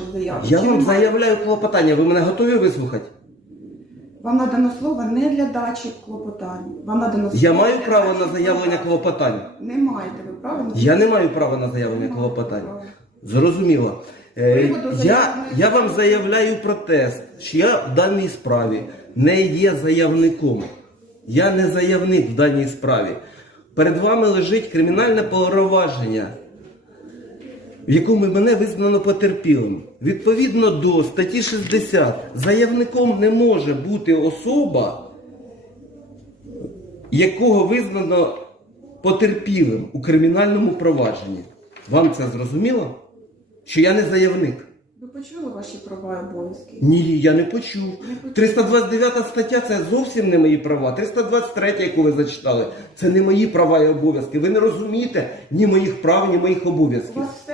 вашої заяви? Я Чи вам немає? заявляю клопотання, ви мене готові вислухати? Вам надано слово не для дачі клопотань. Вам надано Я маю для право дачі на заявлення клопотань. клопотань. Не маєте ви права на Я не маю права на заявлення Немає клопотань. права. Зрозуміло. Е, Приводу Я, я вам заявляю протест, що я в даній справі не є заявником. Я не заявник в даній справі. Перед вами лежить кримінальне провадження, в якому мене визнано потерпілим. Відповідно до статті 60, заявником не може бути особа, якого визнано потерпілим у кримінальному провадженні. Вам це зрозуміло? Що я не заявник? Ви почули ваші права і обов'язки? Ні, я не почув. 329 стаття це зовсім не мої права. 323, яку ви зачитали, це не мої права і обов'язки. Ви не розумієте ні моїх прав, ні моїх У обов'язків. вас все